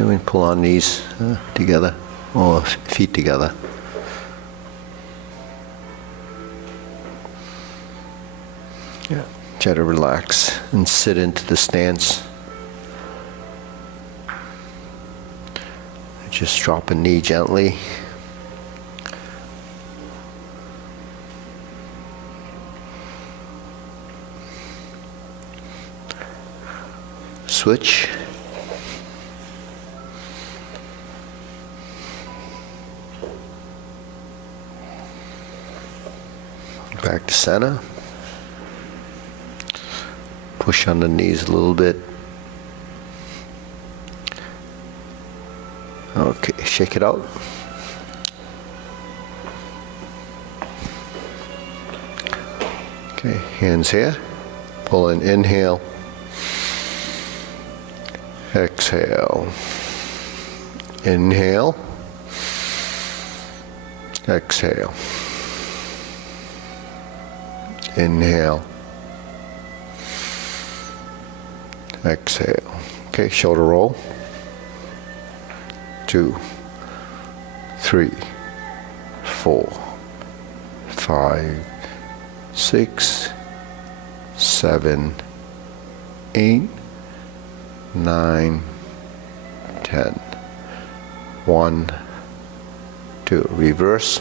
Okay, we pull our knees together, or feet together. Yeah. Try to relax and sit into the stance. Just drop a knee gently. Switch. Back to center. Push on the knees a little bit. Okay, shake it out. Okay, hands here. Pull in, inhale. Exhale. Inhale. Exhale. Inhale. Exhale. Okay, shoulder roll. 2, 3, 4, 5, 6, 7, 8, 9, 10. 1, 2. Reverse.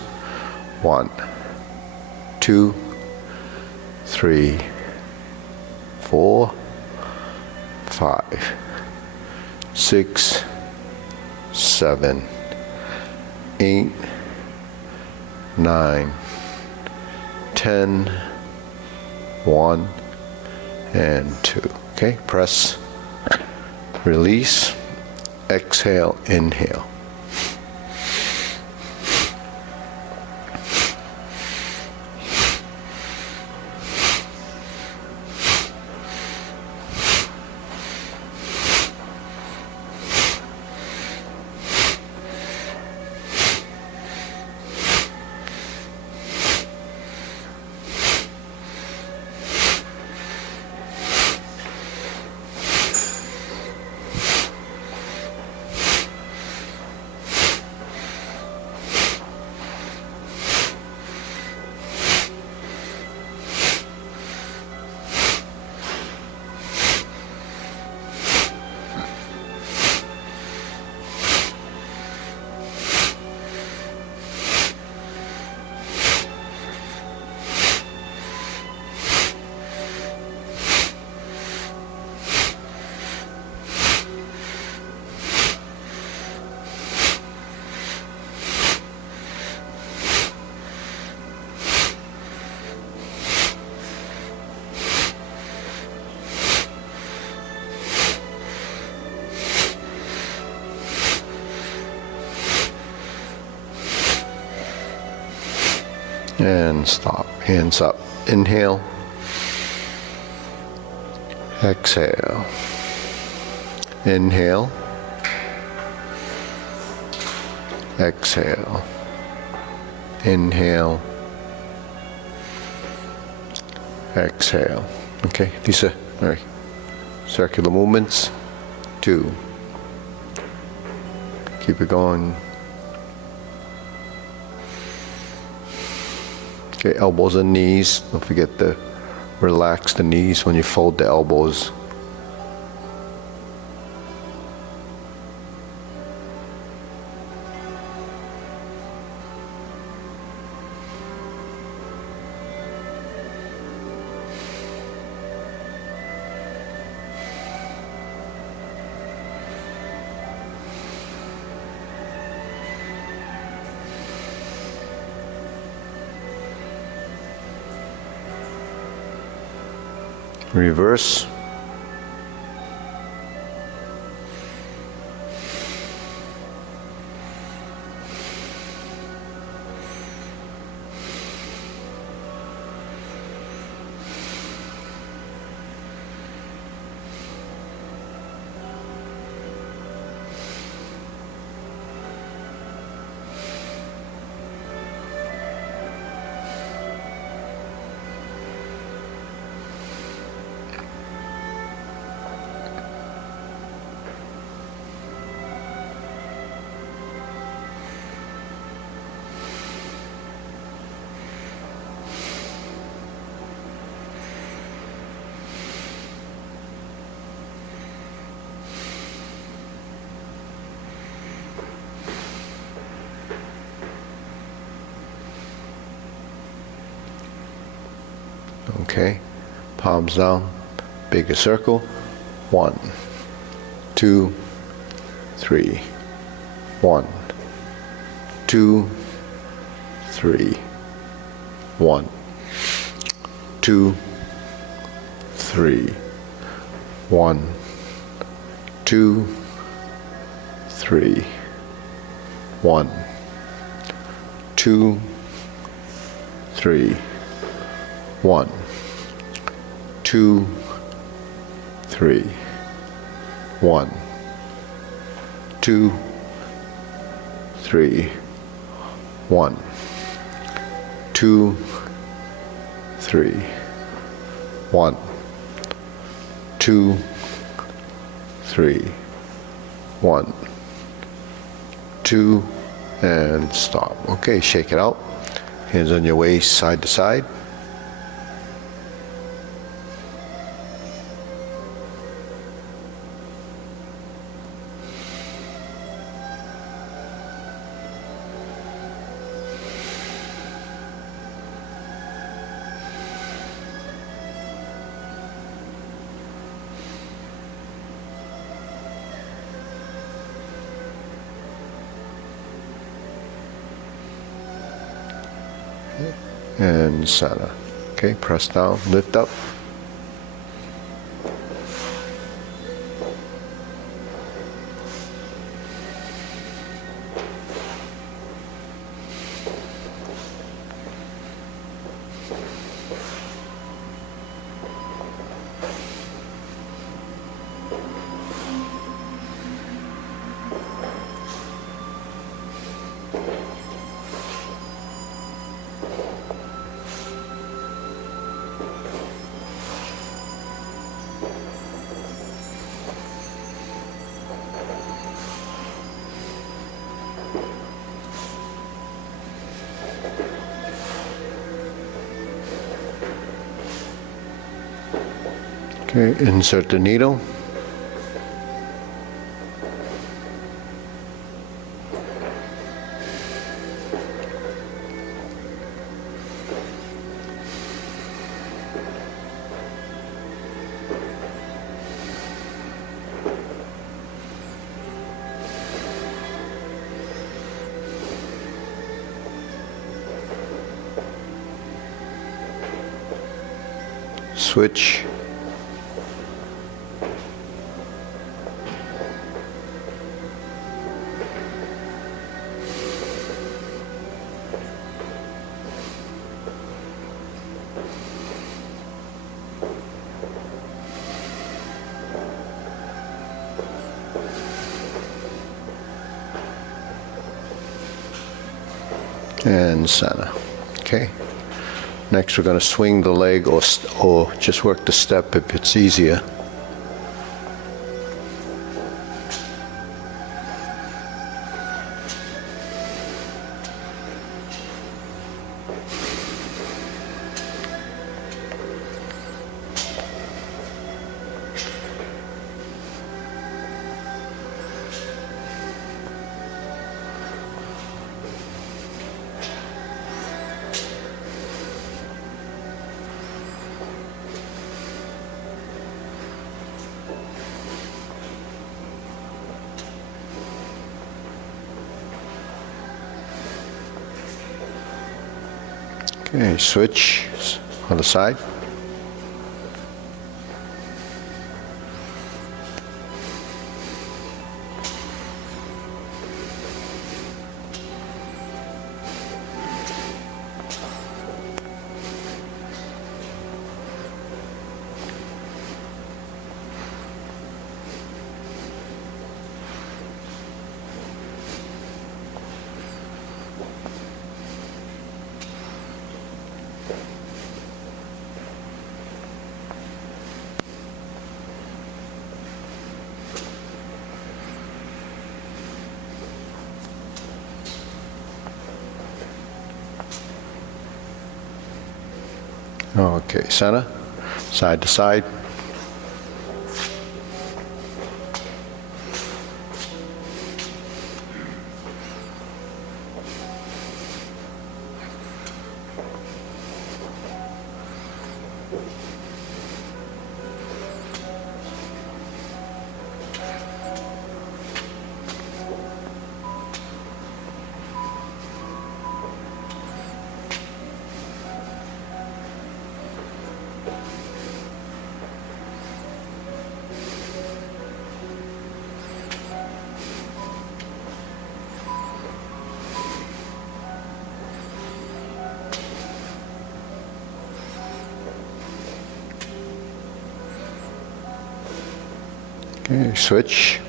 1, 2, 3, 4, 5, 6, 7, 8, 9, 10, 1, and 2. Okay, press, release, exhale, inhale. And stop. Hands up. Inhale. Exhale. Inhale. Exhale. Inhale. Exhale. Okay, these are very circular movements. 2. Keep it going. Okay, elbows and knees. Don't forget to relax the knees when you fold the elbows. Reverse. Okay, palms down, bigger circle. 1, 2, 3. 1, 2, 3. 1, 2, 3. 1, 2, 3. 1, 2, 3. 1, 2, 3. 1, 2, 3. 1, 2, 3. 1, 2, 3. 1, 2, and stop. Okay, shake it out. Hands on your waist, side to side. And Sana. Okay, press down, lift up. Okay, insert the needle. Switch. And Sana. Okay. Next we're going to swing the leg or just work the step if it's easier. Okay, switch on the side. Okay, center, side to side. Okay, switch.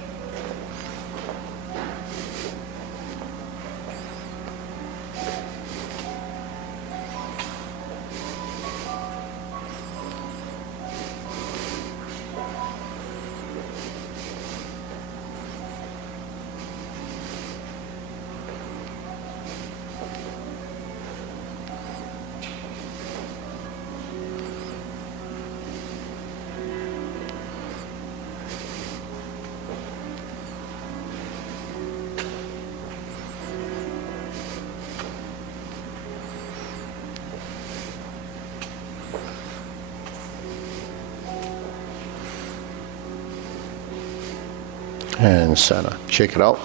And center. Shake it out.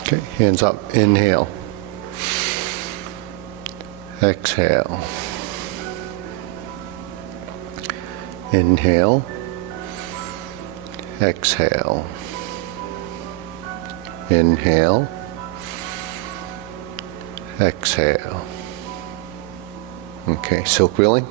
Okay, hands up. Inhale. Exhale. Inhale. Exhale. Inhale. Exhale. Okay, silk wheeling.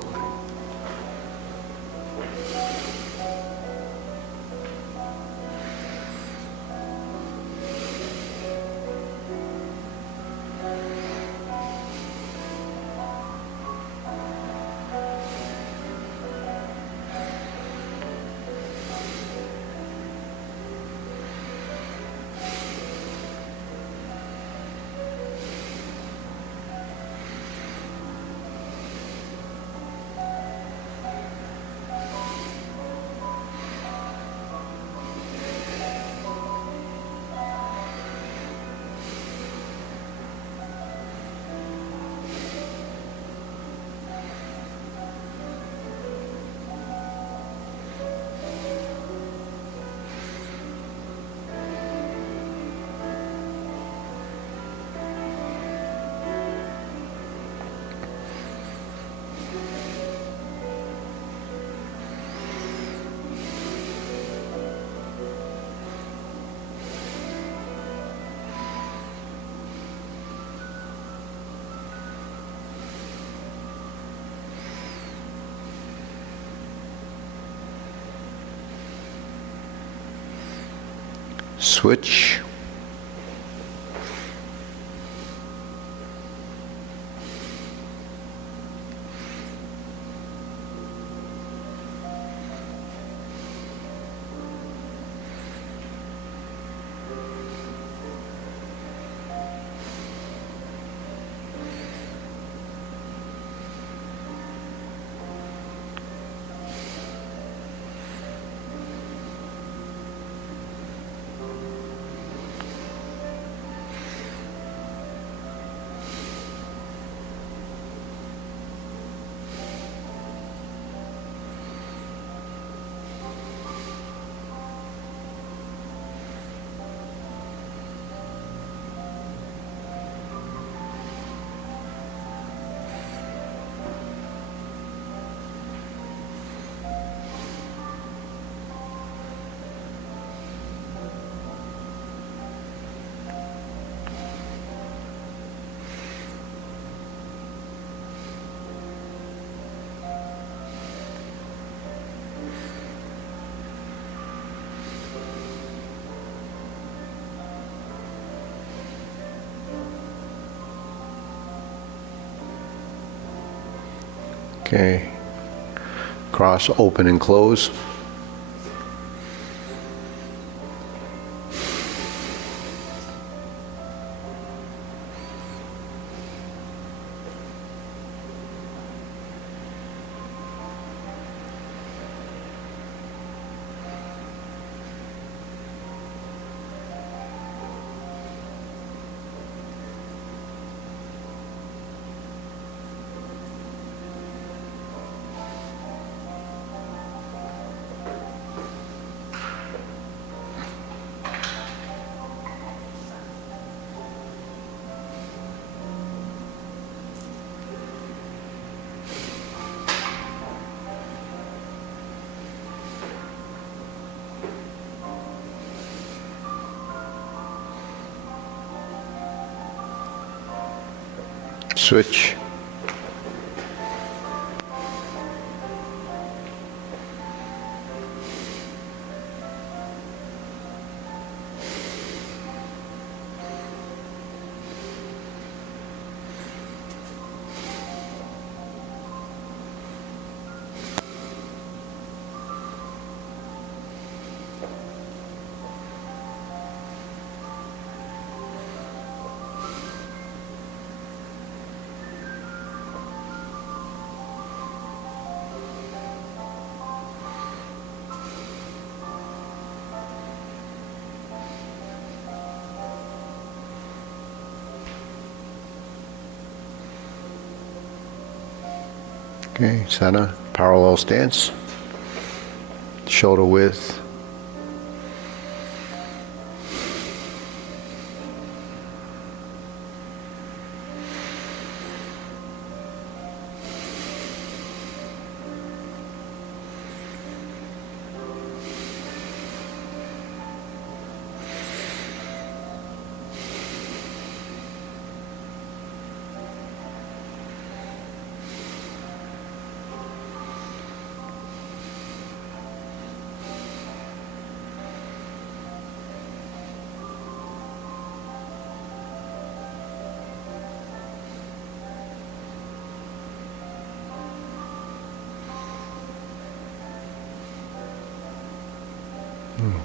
Switch. Okay. Cross, open and close. Switch. Okay, center, parallel stance, shoulder width.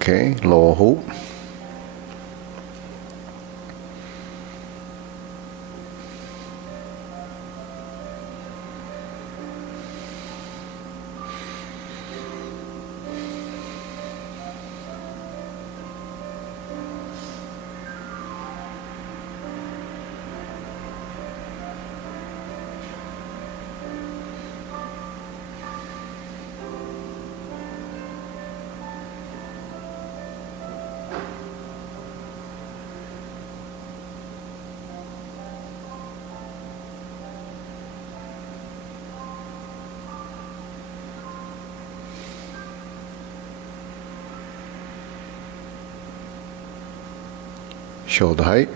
Okay, lower hoop. Shoulder height.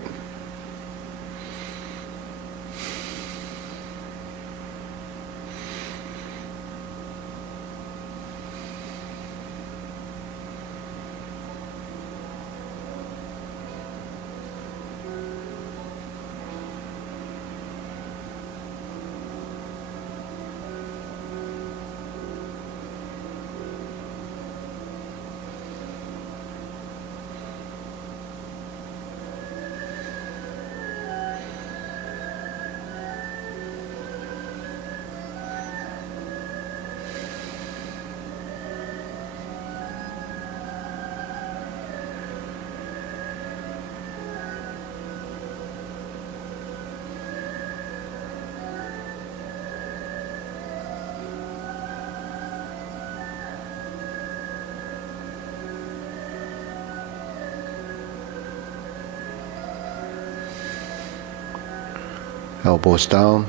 Elbows down.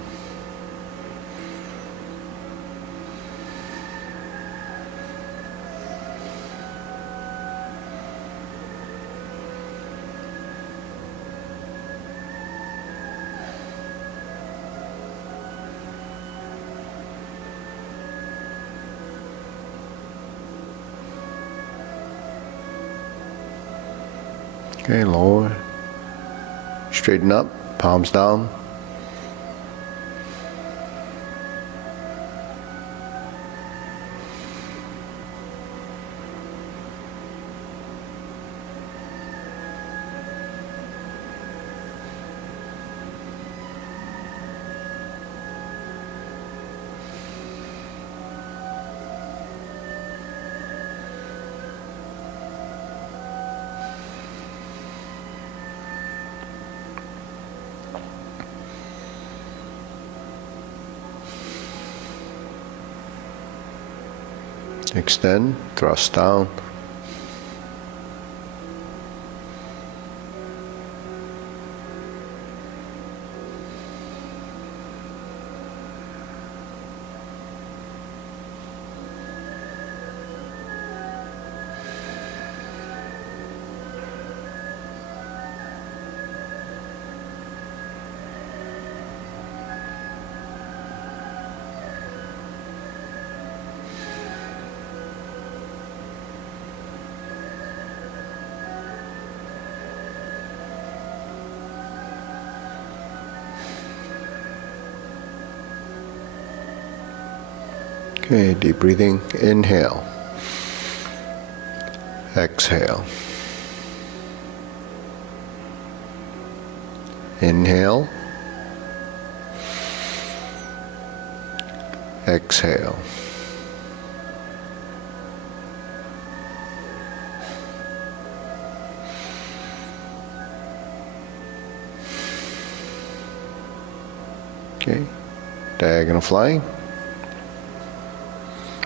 Okay, lower. Straighten up, palms down. Extend, thrust down. Okay, deep breathing. Inhale. Exhale. Inhale. Exhale. Okay, diagonal flying.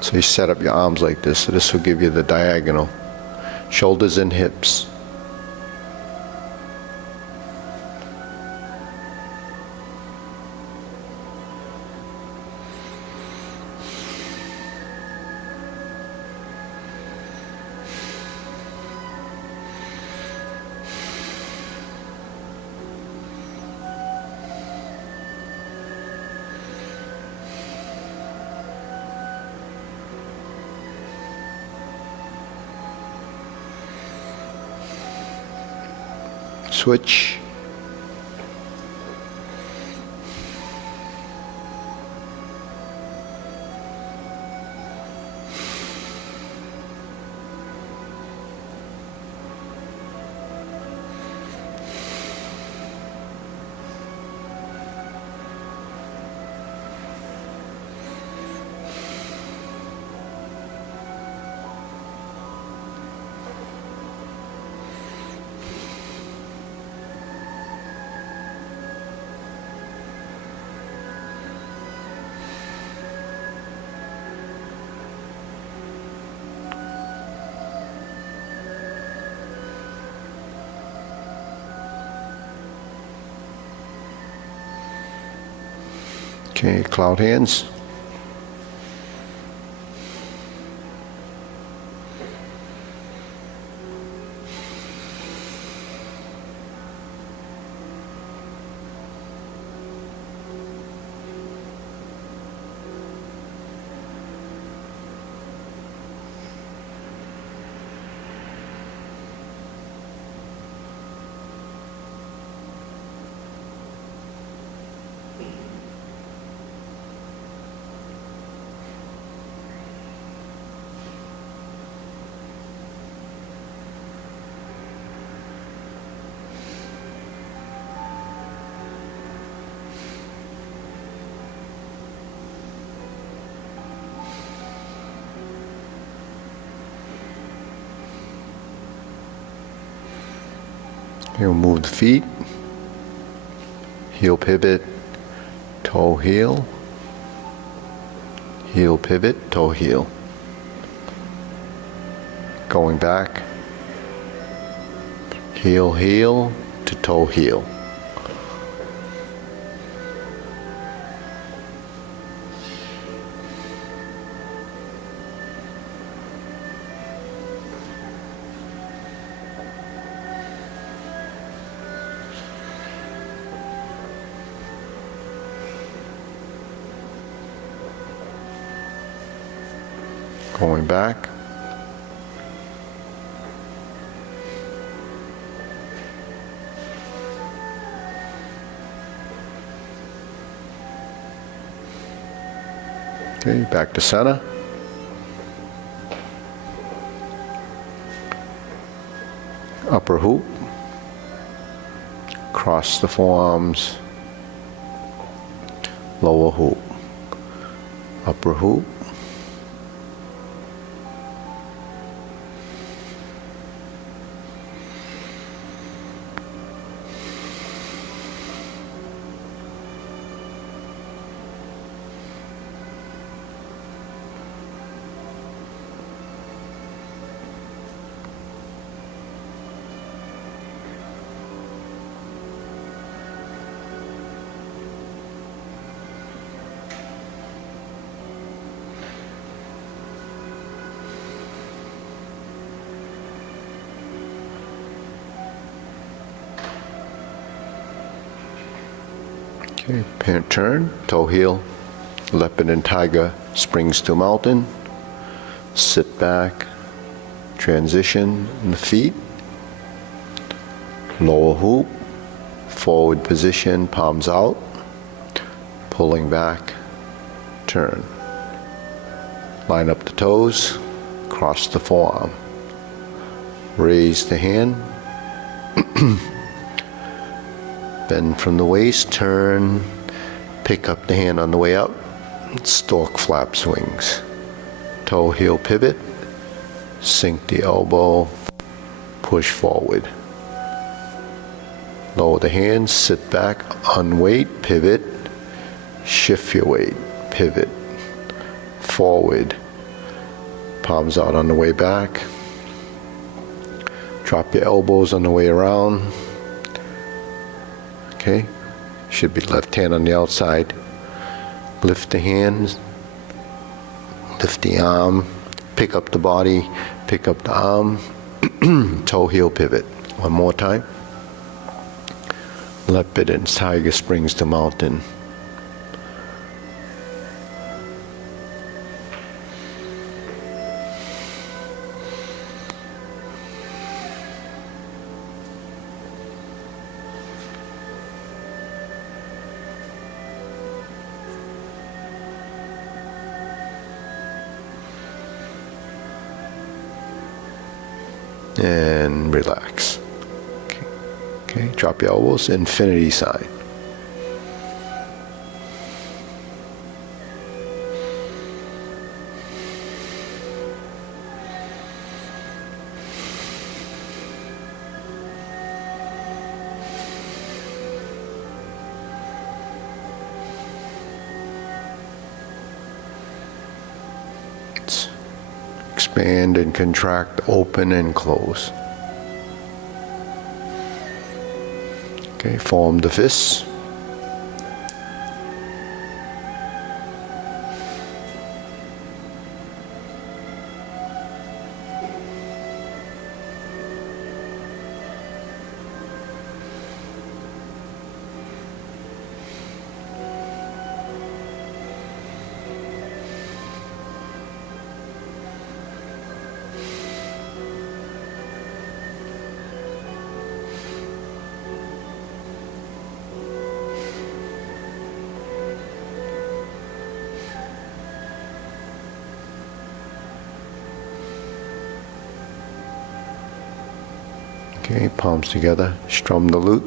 So you set up your arms like this. So this will give you the diagonal. Shoulders and hips. Switch. Okay, cloud hands. You'll move the feet, heel pivot, toe heel, heel pivot, toe heel. Going back, heel heel to toe heel. Going back. Okay, back to center. Upper hoop. Cross the forearms. Lower hoop. Upper hoop. Okay, parent turn, toe heel, leopard and tiger, springs to mountain, sit back, transition in the feet, lower hoop, forward position, palms out, pulling back, turn. Line up the toes, cross the forearm. Raise the hand. Bend from the waist, turn, pick up the hand on the way up, stork flap swings. Toe heel pivot, sink the elbow, push forward. Lower the hands, sit back, unweight, pivot, shift your weight, pivot, forward, palms out on the way back. Drop your elbows on the way around. Okay, should be left hand on the outside. Lift the hands, lift the arm, pick up the body, pick up the arm, toe heel pivot. One more time. Leopard and tiger springs to mountain. And relax. Okay, drop your elbows, infinity sign. Expand and contract, open and close. Okay, form the fists. Okay, palms together, strum the lute.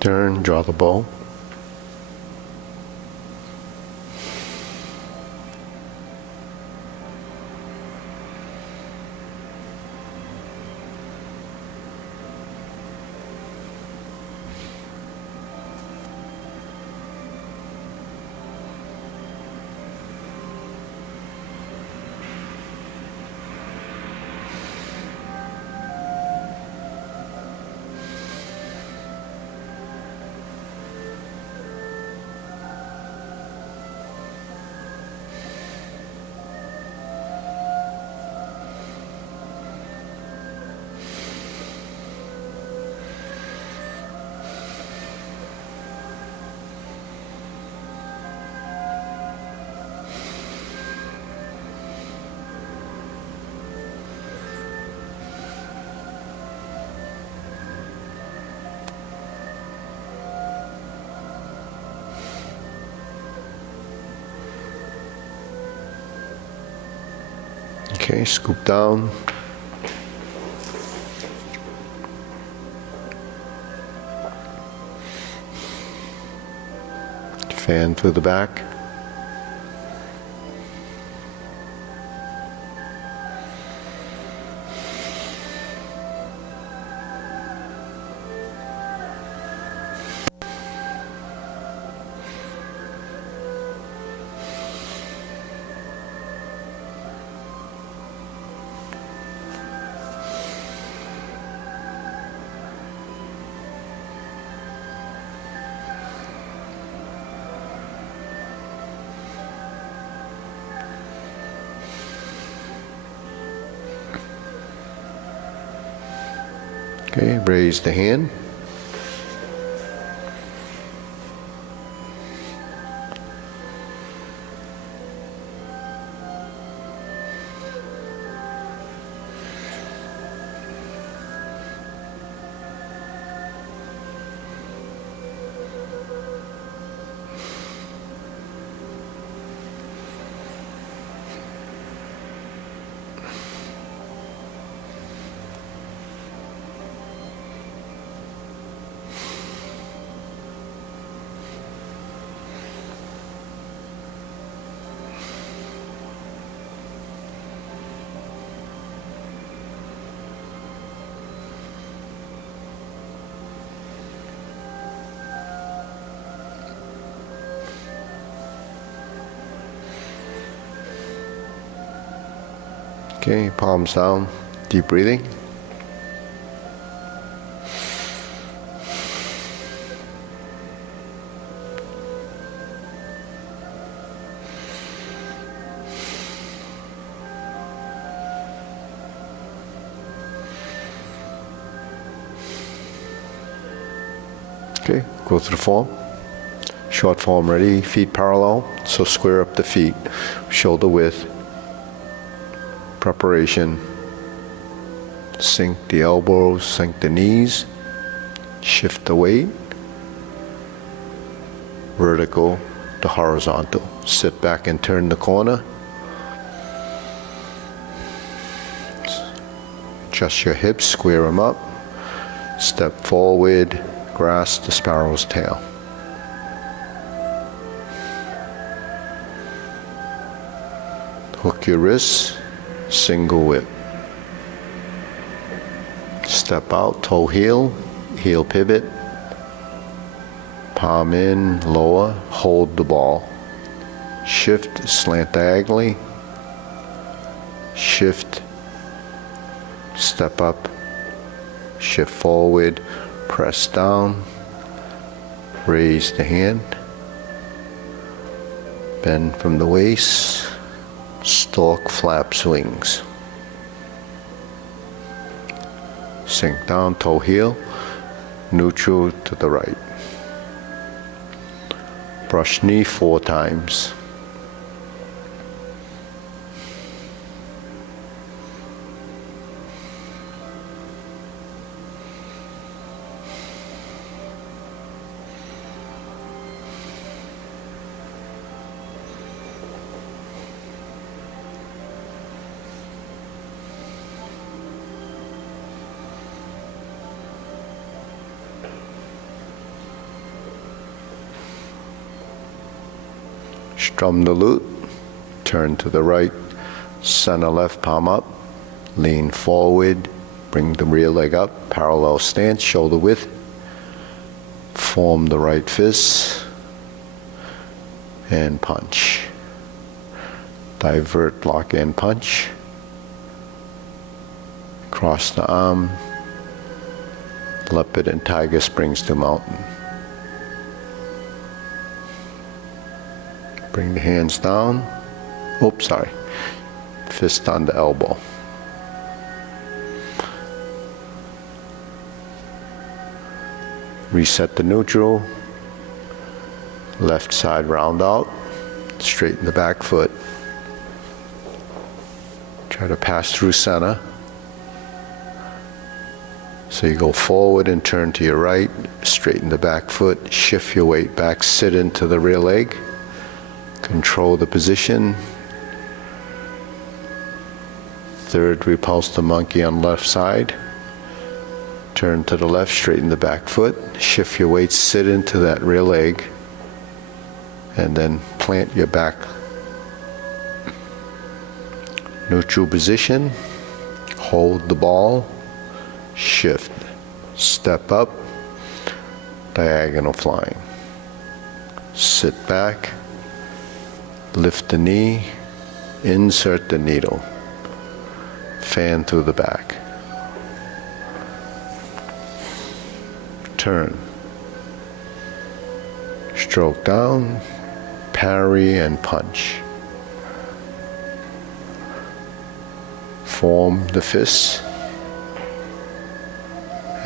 Turn, draw the bow. Okay, scoop down. Fan through the back. Okay, raise the hand. Okay, palms down, deep breathing. Okay, go through the form. Short form ready, feet parallel, so square up the feet, shoulder width. Preparation. Sink the elbows, sink the knees, shift the weight. Vertical to horizontal. Sit back and turn the corner. Adjust your hips, square them up. Step forward, grasp the sparrow's tail. Hook your wrists, single whip. Step out, toe heel, heel pivot. Palm in, lower, hold the ball. Shift, slant diagonally. Shift, step up, shift forward, press down, raise the hand, bend from the waist, stalk flap swings. Sink down, toe heel, neutral to the right. Brush knee 4 times. Strum the lute, turn to the right, center left palm up, lean forward, bring the rear leg up, parallel stance, shoulder width, form the right fist, and punch. Divert, block, and punch. Cross the arm, leopard and tiger springs to mountain. Bring the hands down. Oops, sorry. Fist on the elbow. Reset the neutral. Left side round out. Straighten the back foot. Try to pass through center. So you go forward and turn to your right. Straighten the back foot. Shift your weight back. Sit into the rear leg. Control the position. Third, repulse the monkey on left side. Turn to the left, straighten the back foot. Shift your weight, sit into that rear leg. And then plant your back. Neutral position. Hold the ball. Shift. Step up. Diagonal flying. Sit back. Lift the knee, insert the needle, fan through the back. Turn. Stroke down, parry and punch. Form the fists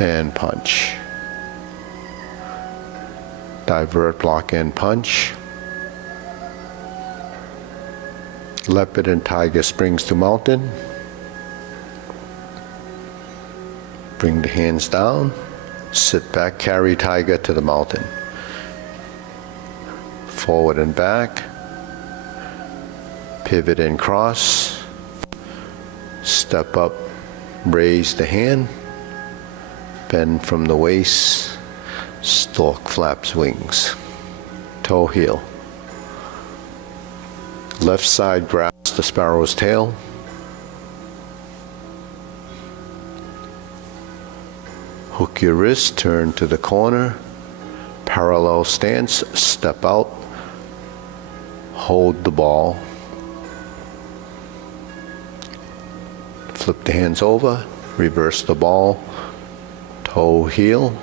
and punch. Divert, block, and punch. Leopard and tiger springs to mountain. Bring the hands down. Sit back, carry tiger to the mountain. Forward and back. Pivot and cross. Step up, raise the hand. Bend from the waist. Stork flaps wings. Toe heel. Left side grasps the sparrow's tail. Hook your wrist, turn to the corner. Parallel stance, step out. Hold the ball. Flip the hands over, reverse the ball. Toe heel.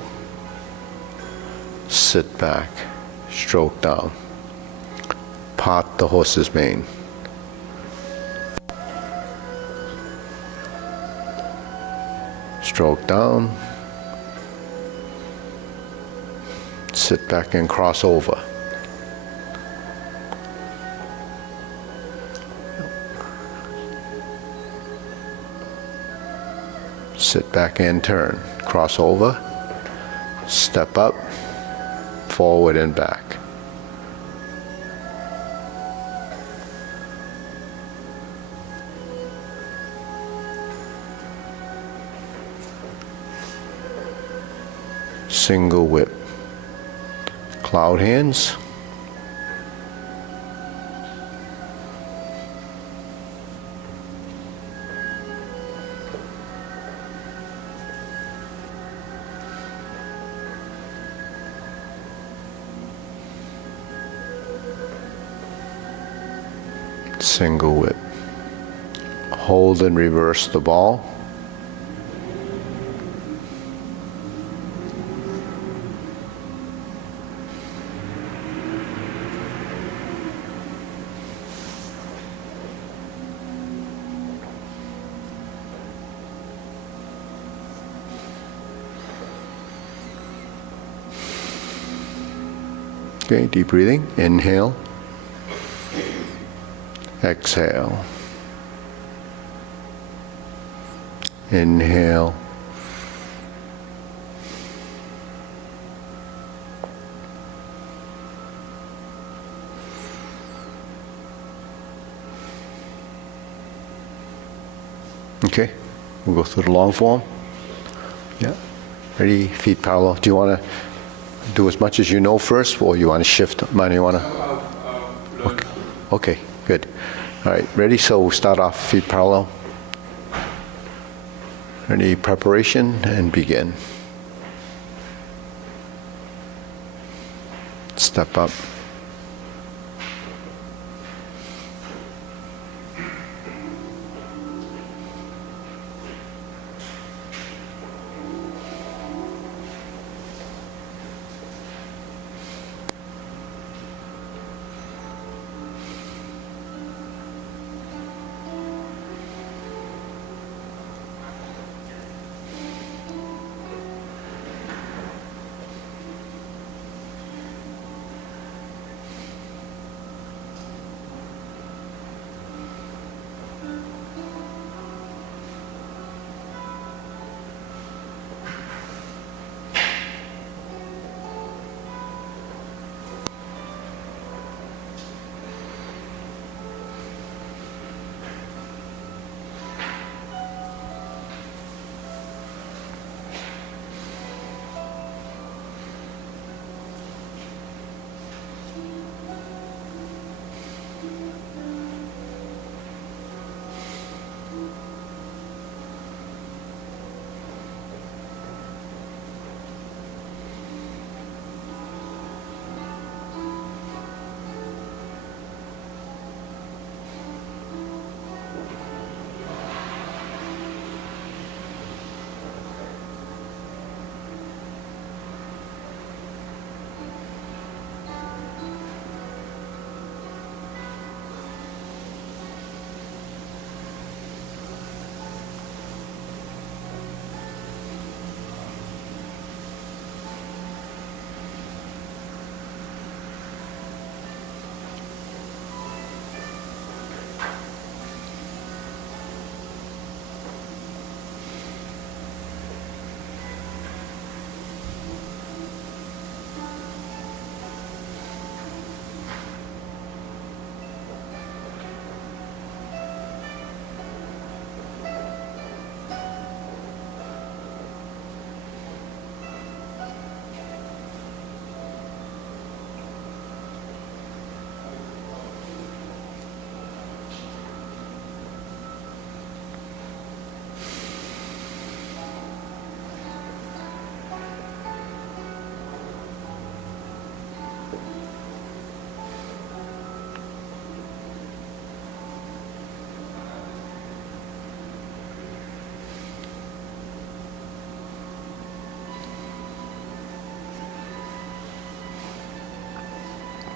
Sit back, stroke down. Part the horse's mane. Stroke down. Sit back and cross over. Sit back and turn. Cross over. Step up. Forward and back. Single whip. Cloud hands. Single whip. Hold and reverse the ball. Okay, deep breathing. Inhale. Exhale. Inhale. Okay, we'll go through the long form. Yeah. Ready? Feet parallel. Do you want to do as much as you know first, or you want to shift? Mine, you want to? Okay. Okay, good. All right, ready? So we'll start off feet parallel. Ready? Preparation and begin. Step up.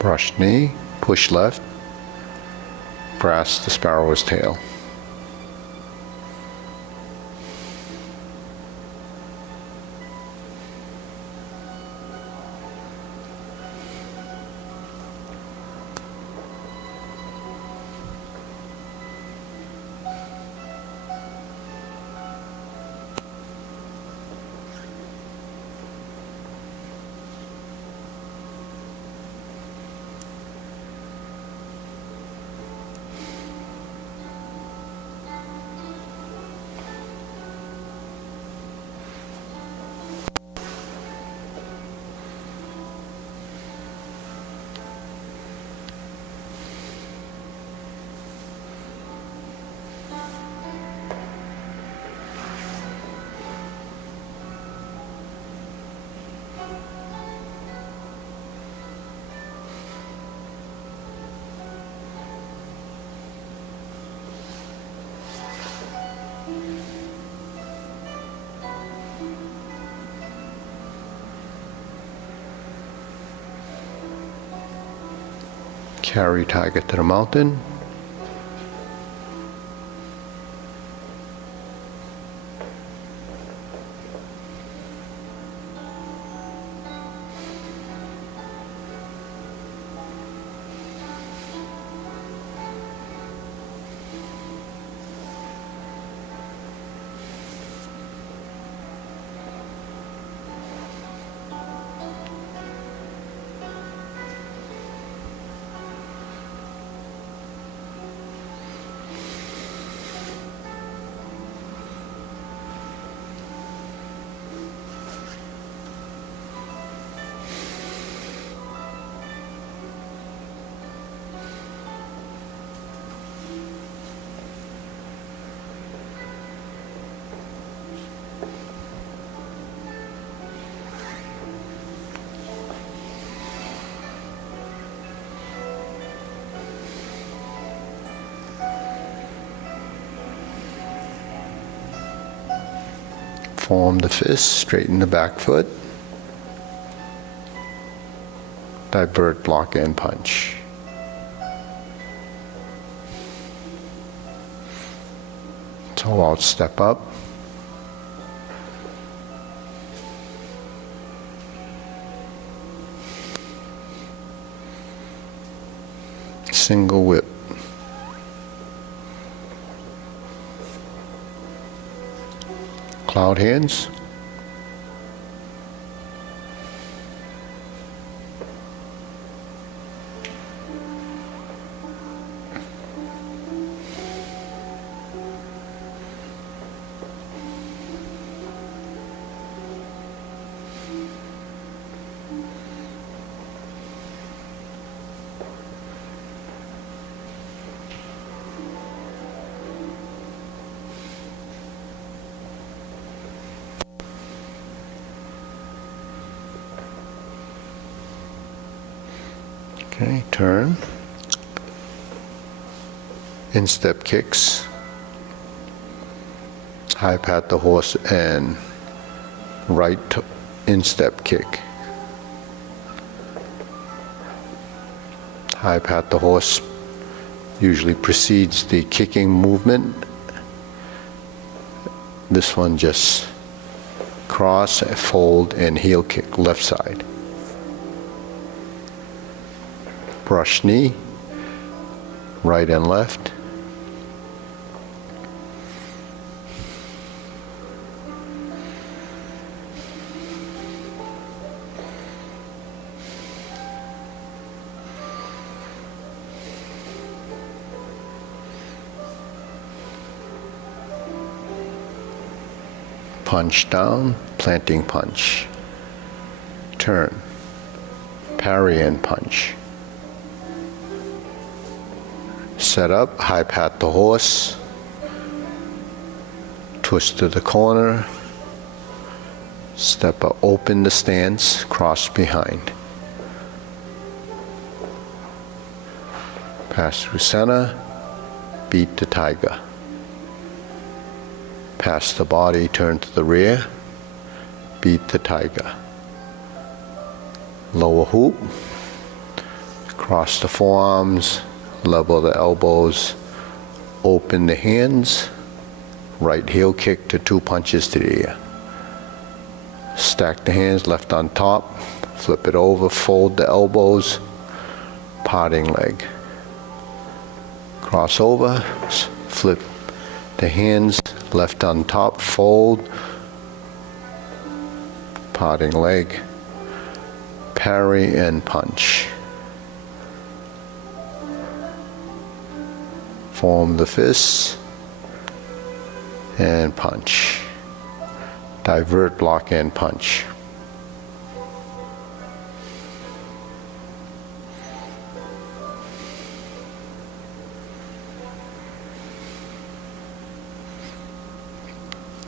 Brush knee, push left, grasp the sparrow's tail. Carry tiger to the mountain. Form the fist, straighten the back foot. Divert, block, and punch. Toe out, step up. Single whip. Cloud hands. Okay, turn. Instep kicks. High pat the horse and right instep kick. High pat the horse usually precedes the kicking movement. This one just cross, fold, and heel kick left side. Brush knee, right and left. Punch down, planting punch. Turn, parry and punch. Set up, high pat the horse, twist to the corner, step up, open the stance, cross behind. Pass through center, beat the tiger. Pass the body, turn to the rear, beat the tiger. Lower hoop, Cross the forearms, level the elbows, open the hands, right heel kick to 2 punches to the ear. Stack the hands, left on top, flip it over, fold the elbows, parting leg. Cross over, flip the hands, left on top, fold, parting leg, parry and punch. Form the fists and punch. Divert, block, and punch.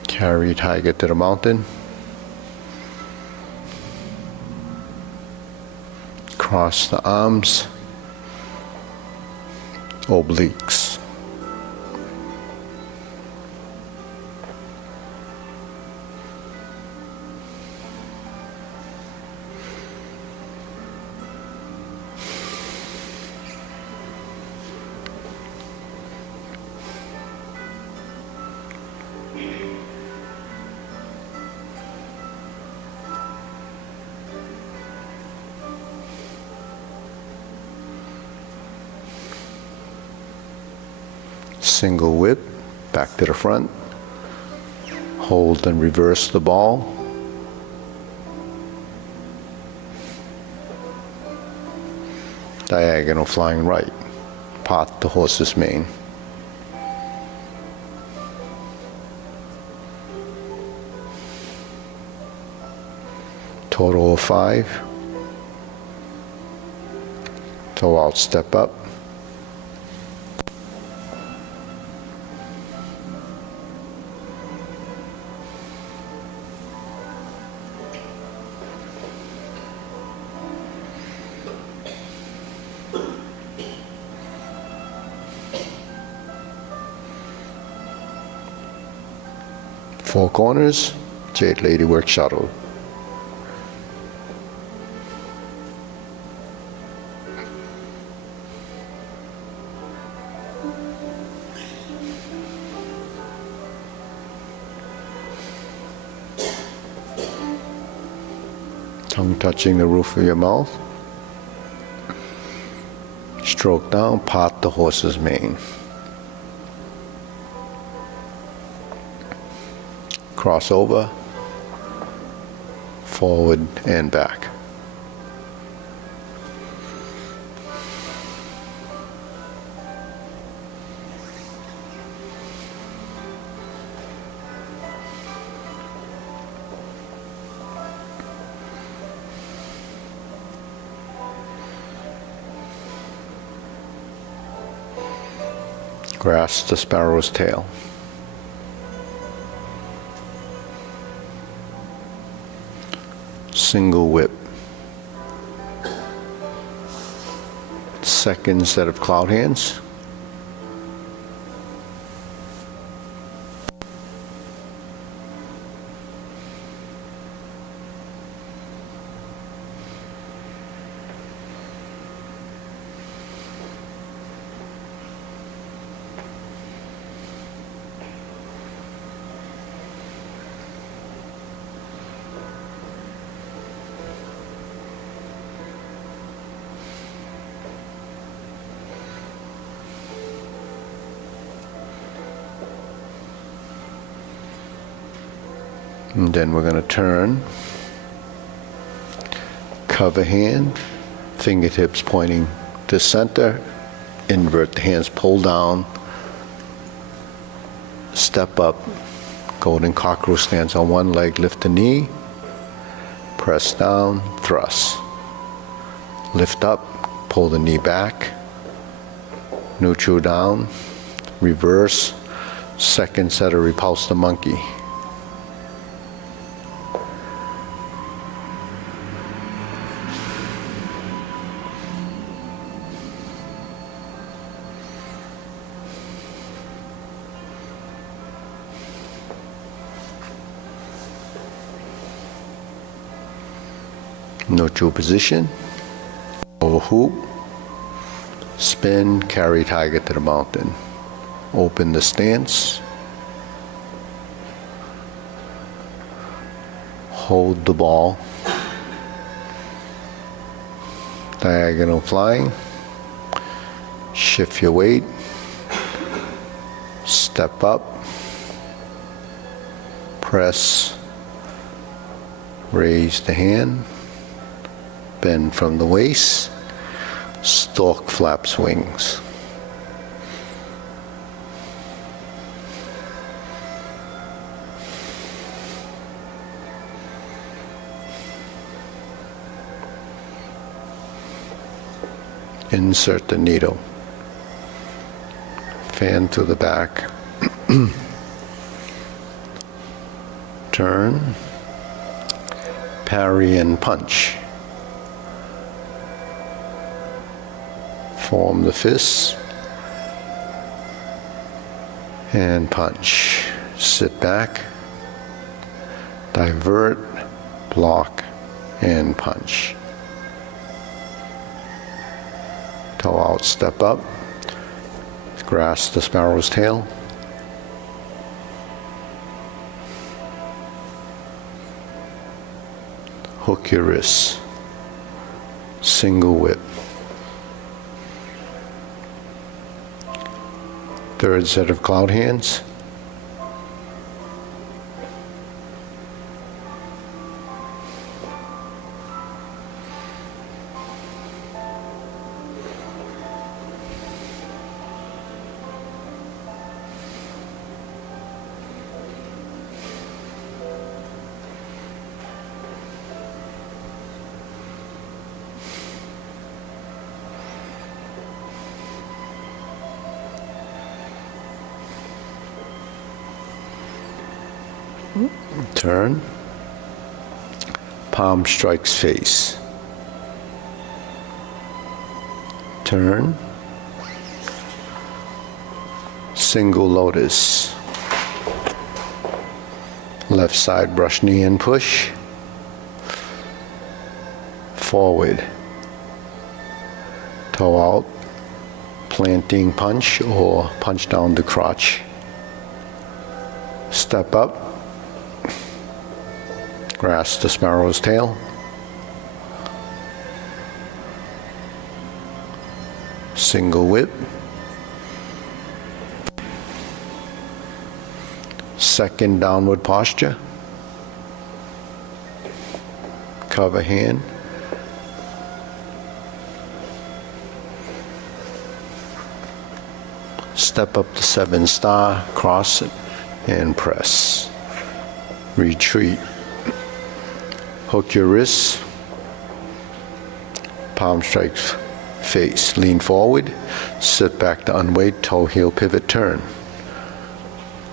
Carry tiger to the mountain. Cross the arms, obliques. Single whip, back to the front. Hold and reverse the ball. Diagonal flying right. Part the horse's mane. Total of 5. Toe out, step up. Four corners, Jade Lady work shuttle. Tongue touching the roof of your mouth. Stroke down, part the horse's mane. Cross over, forward and back. Grasp the sparrow's tail. Single whip. Second set of cloud hands. And then we're going to turn, cover hand, fingertips pointing to center, invert the hands, pull down, step up, golden cockerel stance on one leg, lift the knee, press down, thrust. Lift up, pull the knee back, neutral down, reverse, second set of repulse the monkey. Neutral position, over hoop, Spin, carry tiger to the mountain. Open the stance. Hold the ball. Diagonal flying. Shift your weight. Step up. Press. Raise the hand. Bend from the waist. Stalk flaps wings. Insert the needle. Fan to the back. Turn. Parry and punch. Form the fists. And punch. Sit back. Divert. Block. And punch. Toe out, step up. Grasp the sparrow's tail. Hook your wrists. Single whip. Third set of cloud hands. Turn. Palm strikes face. Turn. Single lotus. Left side brush knee and push. Forward. Toe out. Planting punch or punch down the crotch. Step up. Grasp the sparrow's tail. Single whip. Second downward posture. Cover hand. Step up to 7 star, cross it, and press. Retreat. Hook your wrists. Palm strikes face. Lean forward. Sit back to unweight. Toe heel pivot turn.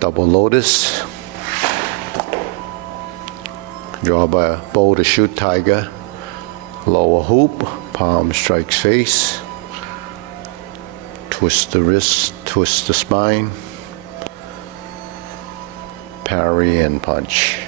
Double lotus. Draw by a bow to shoot tiger. Lower hoop. Palm strikes face. Twist the wrist. Twist the spine. Parry and punch.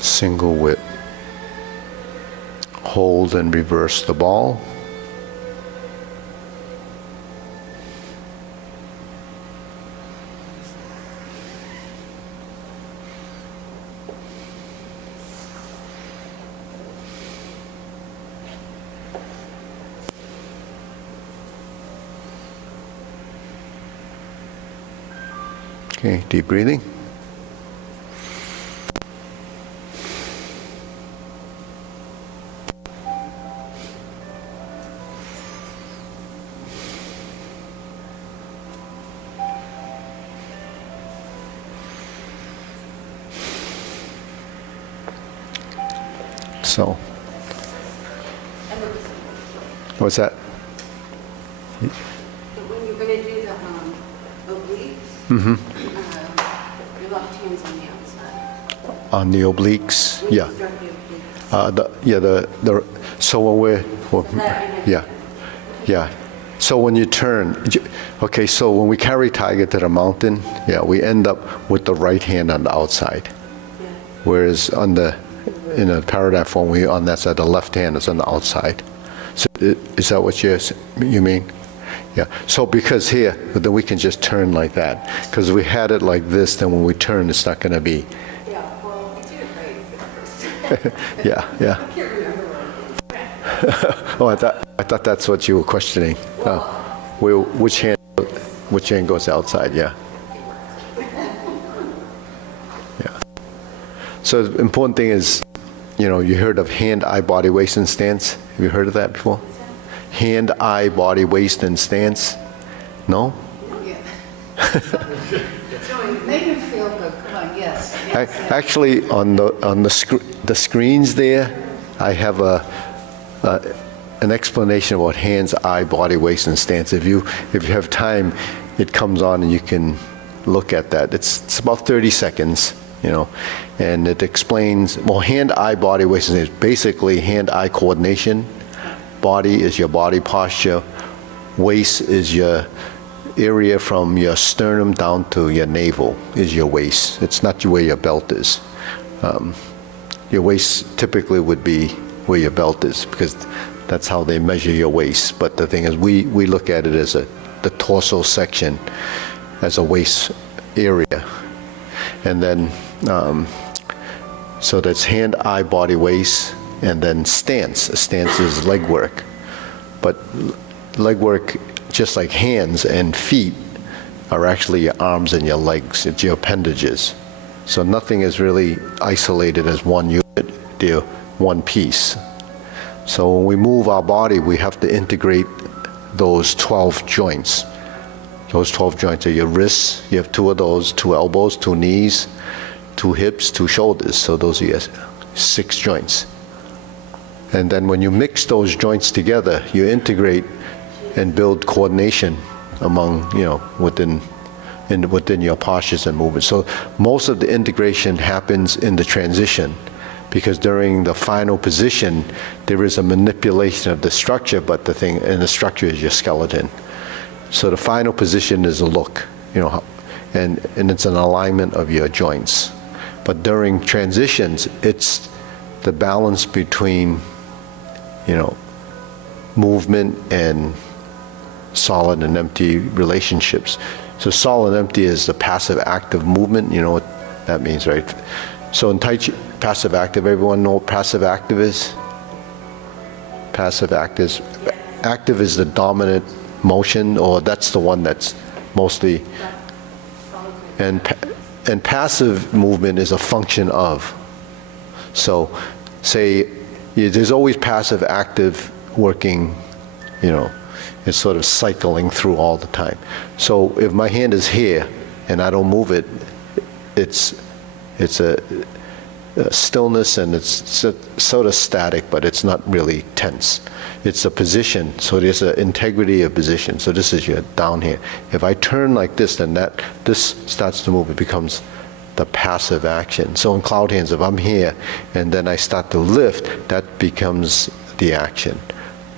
Single whip. Hold and reverse the ball. Okay, deep breathing. So, what's that? When you're going to do the obliques, you left hand's on the outside. On the obliques, yeah. Start the obliques. So when yeah. So when you turn, okay, so when we carry tiger to the mountain, we end up with the right hand on the outside. Yeah. Whereas in a paradigm form, on that side, the left hand is on the outside. So is that what you mean? Yeah. So because here, then we can just turn like that. Because we had it like this, then when we turn, it's not going to be. Yeah, well, you did it right at first. Yeah. I can't remember. Oh, I thought that's what you were questioning. Which hand goes outside? Yeah. Yeah. So the important thing is, you heard of hand, eye, body, waist, and stance. Have you heard of that before? Hand, eye, body, waist, and stance. No? Yeah. Make him feel good. Come on, yes. Actually, on the screens there, I have an explanation about hands, eye, body, waist, and stance. If you have time, it comes on and you can look at that. It's about 30 seconds, and it explains, hand, eye, body, waist, and stance. Basically, hand-eye coordination. Body is your body posture. Waist is your area from your sternum down to your navel is your waist. It's not where your belt is. Your waist typically would be where your belt is because that's how they measure your waist. But the thing is, we look at it as the torso section as a waist area. And then, so that's hand, eye, body, waist, and then stance. A stance is leg work. But leg work, just like hands and feet, are actually your arms and your legs. It's your appendages. So nothing is really isolated as one unit. They're one piece. So when we move our body, we have to integrate those 12 joints. Those 12 joints are your wrists. You have 2 of those, 2 elbows, 2 knees, 2 hips, 2 shoulders. So those are your 6 joints. And then when you mix those joints together, you integrate and build coordination among, within your postures and movements. So most of the integration happens in the transition, because during the final position, there is a manipulation of the structure, but the structure is your skeleton. So the final position is a look, and it's an alignment of your joints. But during transitions, it's the balance between, movement and solid and empty relationships. So solid and empty is the passive active movement. You know what that means, right? So in Tai Chi, passive active, everyone know what passive active is? Passive active is the dominant motion, or that's the one that's mostly, and passive movement is a function of. So say there's always passive active working, it's sort of cycling through all the time. So if my hand is here and I don't move it, it's a stillness, and it's sort of static, but it's not really tense. It's a position, so there's an integrity of position. So this is your down here. If I turn like this, then this starts to move. It becomes the passive action. So in cloud hands, if I'm here and then I start to lift, that becomes the action.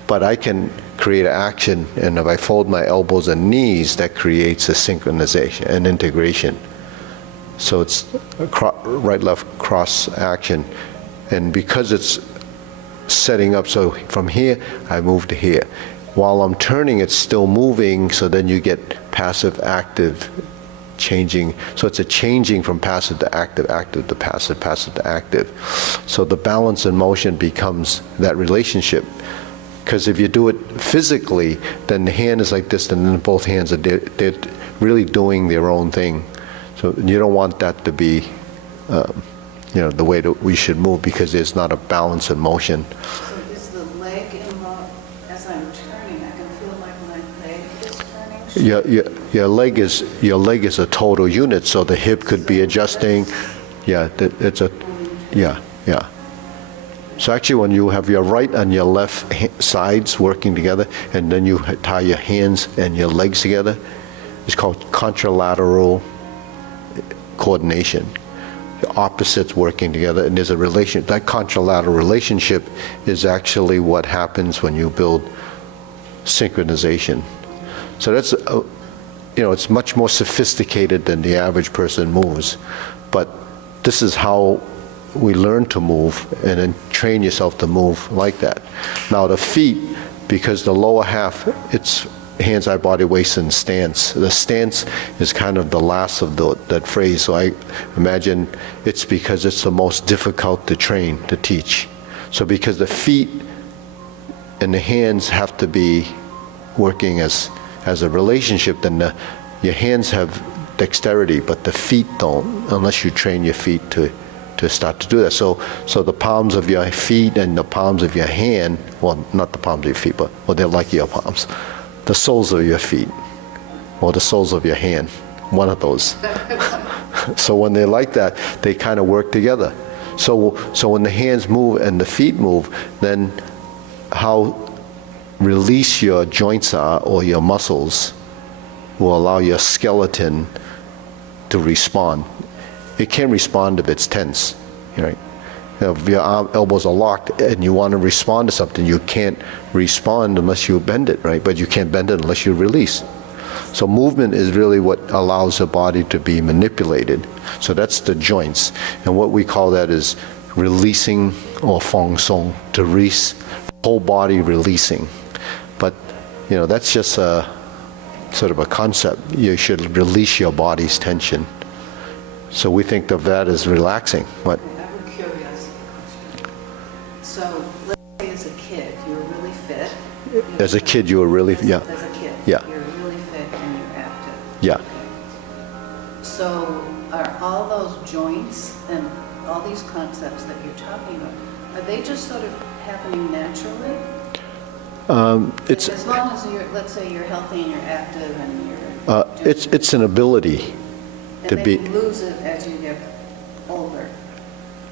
But I can create an action, and if I fold my elbows and knees, that creates a synchronization, an integration. So it's right, left, cross action. And because it's setting up, so from here, I move to here. While I'm turning, it's still moving, so then you get passive, active, changing. So it's a changing from passive to active, active to passive, passive to active. So the balance and motion becomes that relationship. Because if you do it physically, then the hand is like this, and then both hands are they're really doing their own thing. So you don't want that to be, the way that we should move, because there's not a balance in motion. So is the leg involved? As I'm turning, I can feel like my leg is turning? Your leg is a total unit, so the hip could be adjusting. Yeah, yeah. So actually, when you have your right and your left sides working together, and then you tie your hands and your legs together, it's called contralateral coordination. The opposites working together, and there's a relation. That contralateral relationship is actually what happens when you build synchronization. So that's, it's much more sophisticated than the average person moves. But this is how we learn to move, and then train yourself to move like that. Now the feet, because the lower half, it's hands, eye, body, waist, and stance. The stance is kind of the last of that phrase, so I imagine it's because it's the most difficult to train, to teach. So because the feet and the hands have to be working as a relationship, then your hands have dexterity, but the feet don't, unless you train your feet to start to do that. So the palms of your feet and the palms of your hand, well, not the palms of your feet, but they're like your palms. The soles of your feet, or the soles of your hand, one of those. So when they're like that, they kind of work together. So when the hands move and the feet move, then how release your joints are, or your muscles, will allow your skeleton to respond. It can't respond if it's tense, right? If your elbows are locked and you want to respond to something, you can't respond unless you bend it, right? But you can't bend it unless you release. So movement is really what allows the body to be manipulated. So that's the joints. And what we call that is releasing, or feng song, to release, whole body releasing. But, that's just a sort of a concept. You should release your body's tension. So we think of that as relaxing. What? I have a curiosity question. So let's say as a kid, you were really fit. As a kid, you were really, yeah. As a kid, Yeah. you're really fit and you're active. Yeah. So are all those joints and all these concepts that you're talking about, are they just sort of happening naturally? It's As long as you're, let's say you're healthy and you're active and you're... it's an ability and to then be. you lose it as you get older.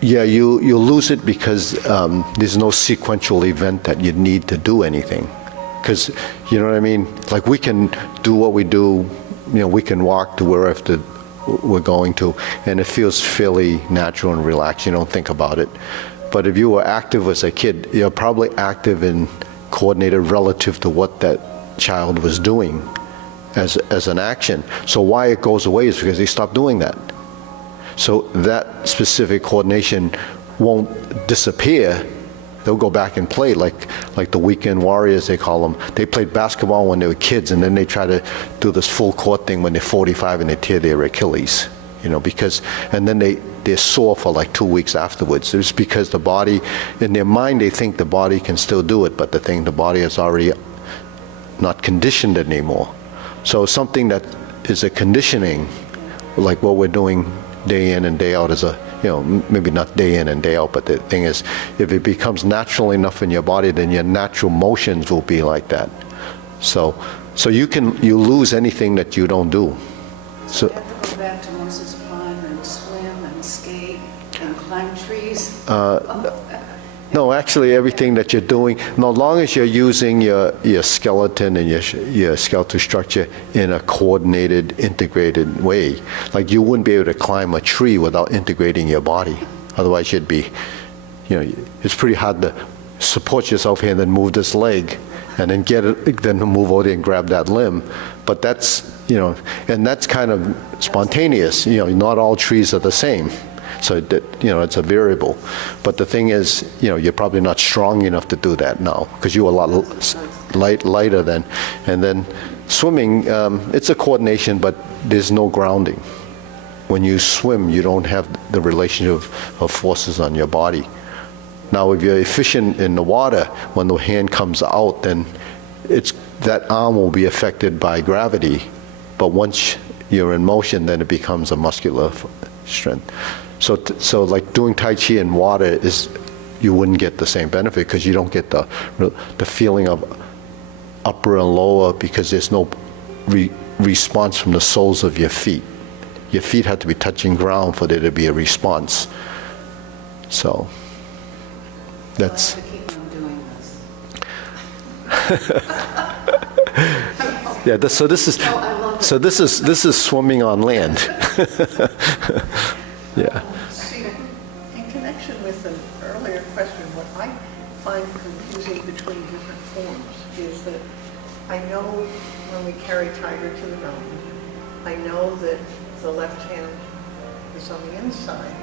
Yeah, you lose it because there's no sequential event that you need to do anything. Because, you know what I mean? Like we can do what we do, we can walk to wherever we're going to, and it feels fairly natural and relaxed. You don't think about it. But if you were active as a kid, you're probably active and coordinated relative to what that child was doing as an action. So why it goes away is because they stop doing that. So that specific coordination won't disappear. They'll go back and play like the weekend warriors, they call them. They played basketball when they were kids, and then they try to do this full court thing when they're 45 and they tear their Achilles, and then they're sore for like 2 weeks afterwards. It's because the body, in their mind, they think the body can still do it, but the body is already not conditioned anymore. So something that is a conditioning, like what we're doing day in and day out, is maybe not day in and day out, but the thing is, if it becomes natural enough in your body, then your natural motions will be like that. So you lose anything that you don't do. So you have to go back to Moses Pond and swim and skate and climb trees. No, actually, everything that you're doing, no long as you're using your skeleton and your skeletal structure in a coordinated, integrated way. Like you wouldn't be able to climb a tree without integrating your body. Otherwise, you'd be, it's pretty hard to support yourself here and then move this leg and then then move over there and grab that limb. But that's, and that's kind of spontaneous. Not all trees are the same. So that, it's a variable. But the thing is, you're probably not strong enough to do that now because you're a lot lighter than. And then swimming, it's a coordination, but there's no grounding. When you swim, you don't have the relationship of forces on your body. Now, if you're efficient in the water, when the hand comes out, then that arm will be affected by gravity. But once you're in motion, then it becomes a muscular strength. So like doing Tai Chi in water you wouldn't get the same benefit because you don't get the feeling of upper and lower because there's no response from the soles of your feet. Your feet have to be touching ground for there to be a response. So that's... I'll have to keep on doing this. Yeah, so this is... Oh, I love So this is swimming on land. Yeah. See, in connection with an earlier question, what I find confusing between different forms is that I know when we carry tiger to the mountain, I know that the left hand is on the inside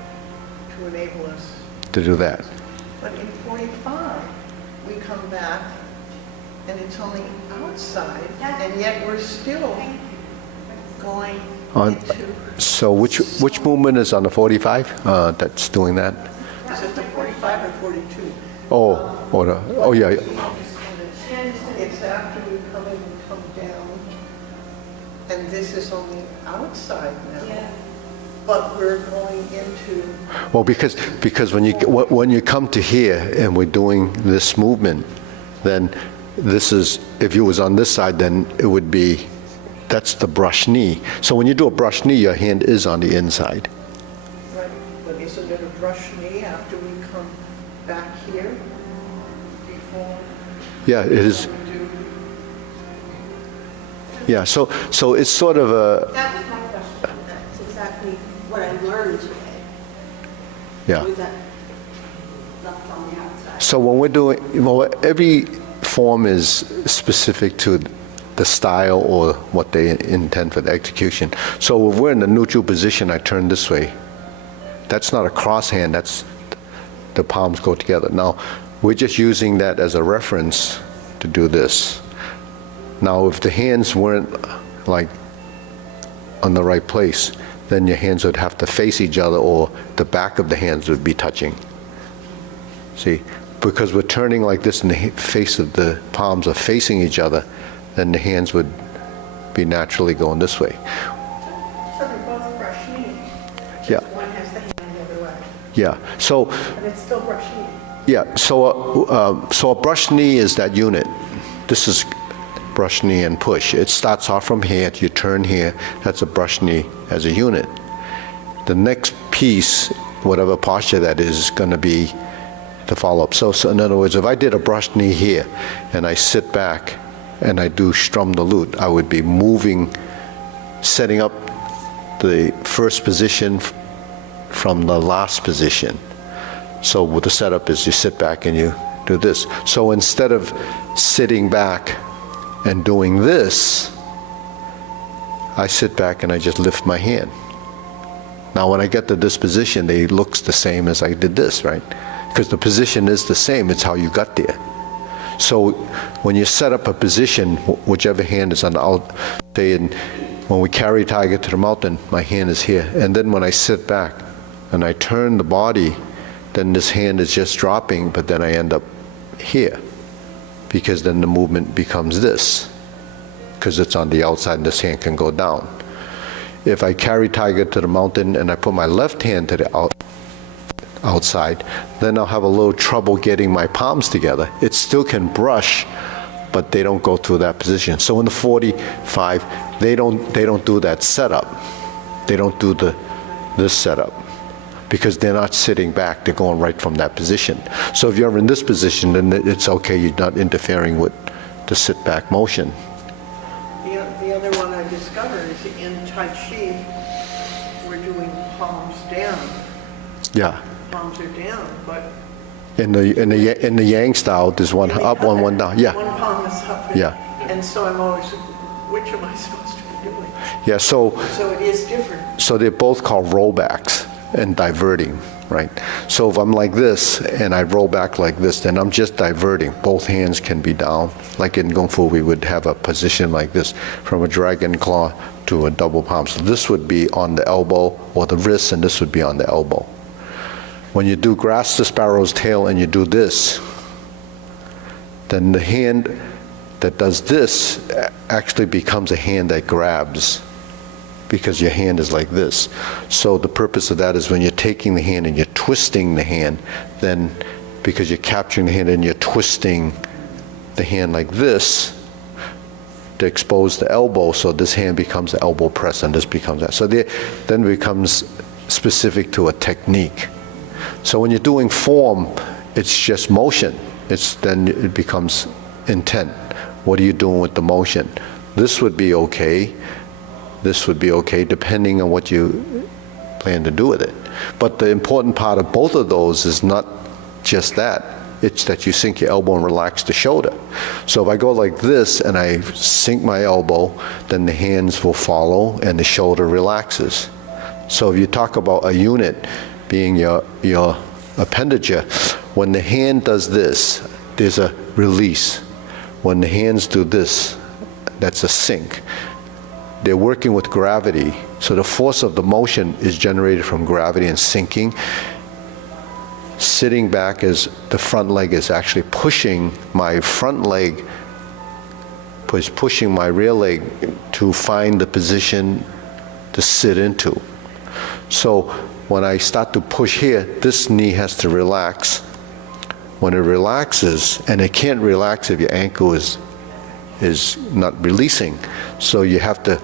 to enable us. To do that. But in 45, we come back and it's on the outside, and yet we're still going On, into, so which movement is on the 45 that's doing that? is it the 45 or 42? Oh yeah. It's after we come in and come down, and this is on the outside now. But we're going into, Well, because when you come to here and we're doing this movement, then this is, if you was on this side, then it would be, that's the brush knee. So when you do a brush knee, your hand is on the inside. right, but isn't it a brush knee after we come back here before Yeah, it is. we do? Yeah, so it's sort of a, That was my question. That's exactly what I learned today. yeah. Was that left on the outside? So when we're doing, well, every form is specific to the style or what they intend for the execution. So if we're in the neutral position, I turn this way. That's not a cross hand, that's the palms go together. Now, we're just using that as a reference to do this. Now, if the hands weren't like on the right place, then your hands would have to face each other or the back of the hands would be touching. See, because we're turning like this and the face of the palms are facing each other, then the hands would be naturally going this way. So they're both brush knee. Yeah. One has the hand the other way, Yeah, so, but it's still brush knee. yeah, so a brush knee is that unit. This is brush knee and push. It starts off from here, you turn here, that's a brush knee as a unit. The next piece, whatever posture that is going to be the follow-up. So in other words, if I did a brush knee here and I sit back and I do strum the lute, I would be moving, setting up the first position from the last position. So what the setup is, you sit back and you do this. So instead of sitting back and doing this, I sit back and I just lift my hand. Now when I get to this position, it looks the same as I did this, right? Because the position is the same, it's how you got there. So when you set up a position, whichever hand is on the out, say when we carry tiger to the mountain, my hand is here. And then when I sit back and I turn the body, then this hand is just dropping, but then I end up here. Because then the movement becomes this. Because it's on the outside and this hand can go down. If I carry tiger to the mountain and I put my left hand to the outside, then I'll have a little trouble getting my palms together. It still can brush, but they don't go through that position. So in the 45, they don't do that setup. They don't do this setup because they're not sitting back, they're going right from that position. So if you're in this position, then it's okay, you're not interfering with the sit back motion. The other one I discovered is in Tai Chi, we're doing palms down. Yeah. Palms are down, but In the Yang style, there's one up, one down. Yeah. one palm is up. Yeah. And so I'm always, which am I supposed to be doing? Yeah, so So it is different. they're both called rollbacks and diverting, right? So if I'm like this and I roll back like this, then I'm just diverting. Both hands can be down. Like in Kung Fu, we would have a position like this, from a dragon claw to a double palm. So this would be on the elbow or the wrist, and this would be on the elbow. When you do grasp the sparrow's tail and you do this, then the hand that does this actually becomes a hand that grabs, because your hand is like this. So the purpose of that is when you're taking the hand and you're twisting the hand, then because you're capturing the hand and you're twisting the hand like this to expose the elbow, so this hand becomes the elbow press and this becomes that. So then it becomes specific to a technique. So when you're doing form, it's just motion. Then it becomes intent. What are you doing with the motion? This would be okay, this would be okay, depending on what you plan to do with it. But the important part of both of those is not just that. It's that you sink your elbow and relax the shoulder. So if I go like this and I sink my elbow, then the hands will follow and the shoulder relaxes. So if you talk about a unit being your appendage, when the hand does this, there's a release. When the hands do this, that's a sink. They're working with gravity. So the force of the motion is generated from gravity and sinking. Sitting back is the front leg is actually pushing my front leg, pushing my rear leg to find the position to sit into. So when I start to push here, this knee has to relax. When it relaxes, and it can't relax if your ankle is not releasing, so you have to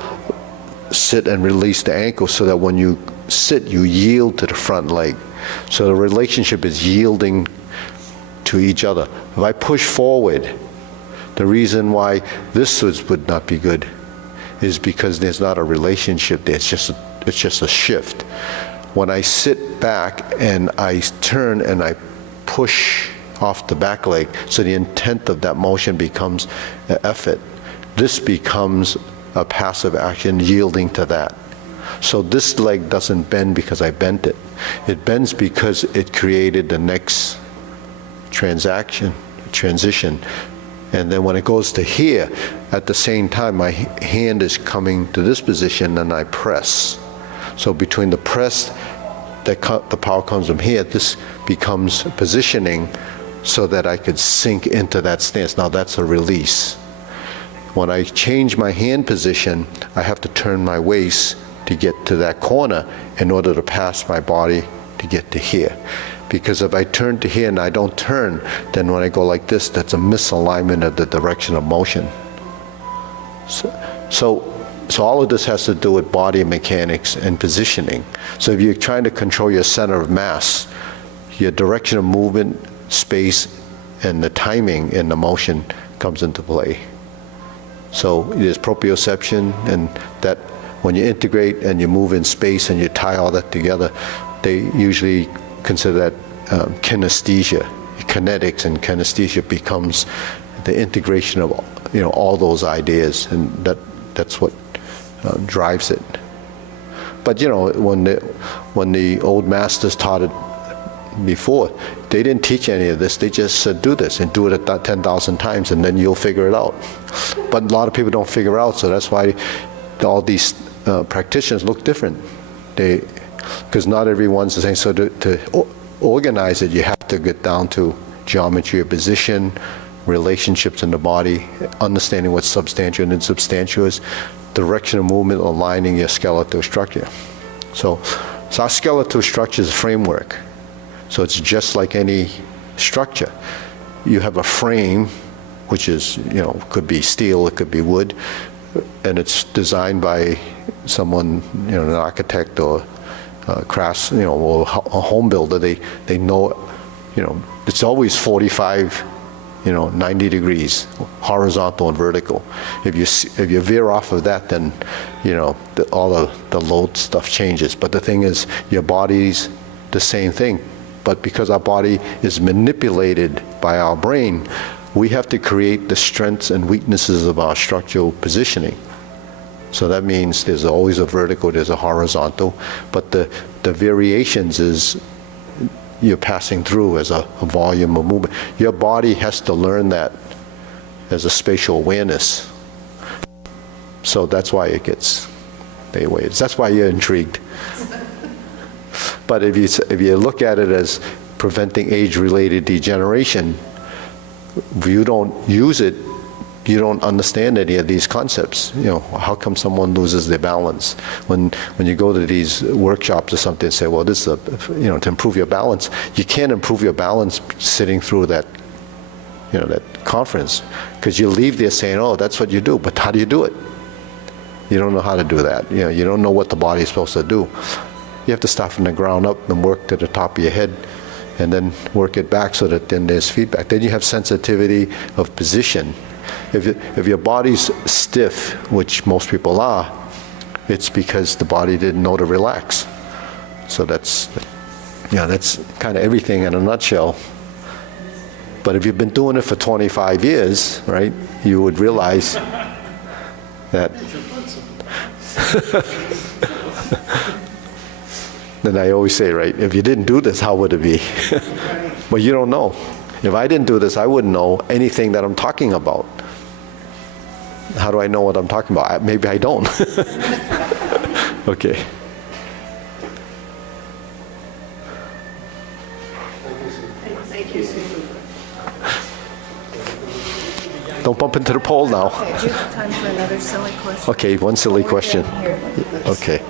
sit and release the ankle so that when you sit, you yield to the front leg. So the relationship is yielding to each other. If I push forward, the reason why this would not be good is because there's not a relationship there. It's just a shift. When I sit back and I turn and I push off the back leg, so the intent of that motion becomes an effort. This becomes a passive action yielding to that. So this leg doesn't bend because I bent it. It bends because it created the next transition. And then when it goes to here, at the same time, my hand is coming to this position and I press. So between the press, the power comes from here, this becomes positioning so that I could sink into that stance. Now that's a release. When I change my hand position, I have to turn my waist to get to that corner in order to pass my body to get to here. Because if I turn to here and I don't turn, then when I go like this, that's a misalignment of the direction of motion. So all of this has to do with body mechanics and positioning. So if you're trying to control your center of mass, your direction of movement, space, and the timing in the motion comes into play. So there's proprioception, and that when you integrate and you move in space and you tie all that together, they usually consider that kinesthesia. Kinetics and kinesthesia becomes the integration of all those ideas, and that's what drives it. But when the old masters taught it before, they didn't teach any of this. They just said, do this and do it 10,000 times and then you'll figure it out. But a lot of people don't figure out, so that's why all these practitioners look different. Because not everyone's the same. So to organize it, you have to get down to geometry of position, relationships in the body, understanding what substantial and insubstantial is, direction of movement, aligning your skeletal structure. So our skeletal structure is a framework. So it's just like any structure. You have a frame, which is, could be steel, it could be wood, and it's designed by someone, an architect or a crafts, or a home builder. They know, it's always 45, 90 degrees, horizontal and vertical. If you veer off of that, then, all the load stuff changes. But the thing is, your body's the same thing. But because our body is manipulated by our brain, we have to create the strengths and weaknesses of our structural positioning. So that means there's always a vertical, there's a horizontal, but the variations is you're passing through as a volume of movement. Your body has to learn that as a spatial awareness. So that's why it gets the way it is. That's why you're intrigued. But if you look at it as preventing age-related degeneration, if you don't use it, you don't understand any of these concepts. How come someone loses their balance? When you go to these workshops or something and say, well, this is to improve your balance, you can't improve your balance sitting through that conference, because you leave there saying, oh, that's what you do, but how do you do it? You don't know how to do that. You don't know what the body is supposed to do. You have to start from the ground up and work to the top of your head and then work it back so that then there's feedback. Then you have sensitivity of position. If your body's stiff, which most people are, It's because the body didn't know to relax. So that's kind of everything in a nutshell. But if you've been doing it for 25 years, right, you would realize that. Then I always say, right, if you didn't do this, how would it be? But you don't know. If I didn't do this, I wouldn't know anything that I'm talking about. How do I know what I'm talking about? Maybe I don't. Okay. Thank you, Sue. Don't bump into the pole now. Okay, do you have time for another silly question? Okay, one silly question. Here, like this. Okay.